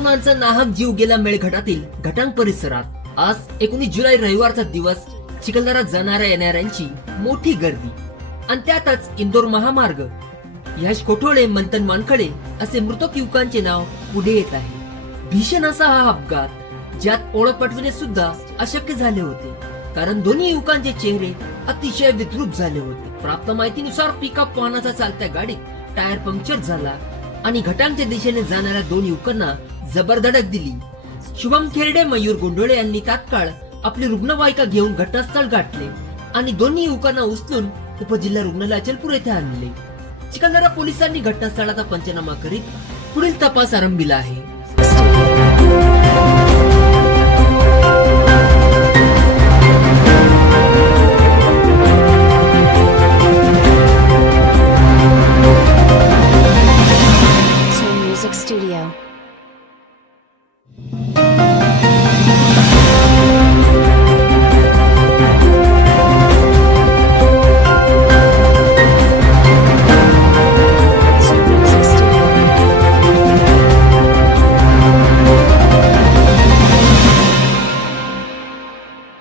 तरुणांचा नाहक जीव गेला मेळघाटातील घटांग परिसरात। आज 19 जुलै रविवारचा दिवस, चिखलदरा जाणाऱ्या येणाऱ्यांची मोठी गर्दी आणि त्यातच इंदोर महामार्ग। यश कोठोळे, मंथन वानखडे असे मृतक युवकांचे नाव पुढे येत आहे। भीषण असा हा अपघात ज्यात ओळख पटविणे सुद्धा अशक्य झाले होते, कारण दोन्ही युवकांचे चेहरे अतिशय विद्रूप झाले होते। प्राप्त माहितीनुसार पिकअप वाहनाचा चालत्या गाडीत टायर पंक्चर झाला आणि घटांगच्या दिशेने जाणाऱ्या दोन युवकांना जबर धडक दिली। शुभम खेरडे, मयूर गोंधळे यांनी तात्काळ आपली रुग्णवाहिका घेऊन घटनास्थळ गाठले आणि दोन्ही युवकांना उचलून उपजिल्हा रुग्णालय अचलपूर येथे आणले। चिखलदरा पोलिसांनी घटनास्थळाचा पंचनामा करीत पुढील तपास आरंभिला आहे।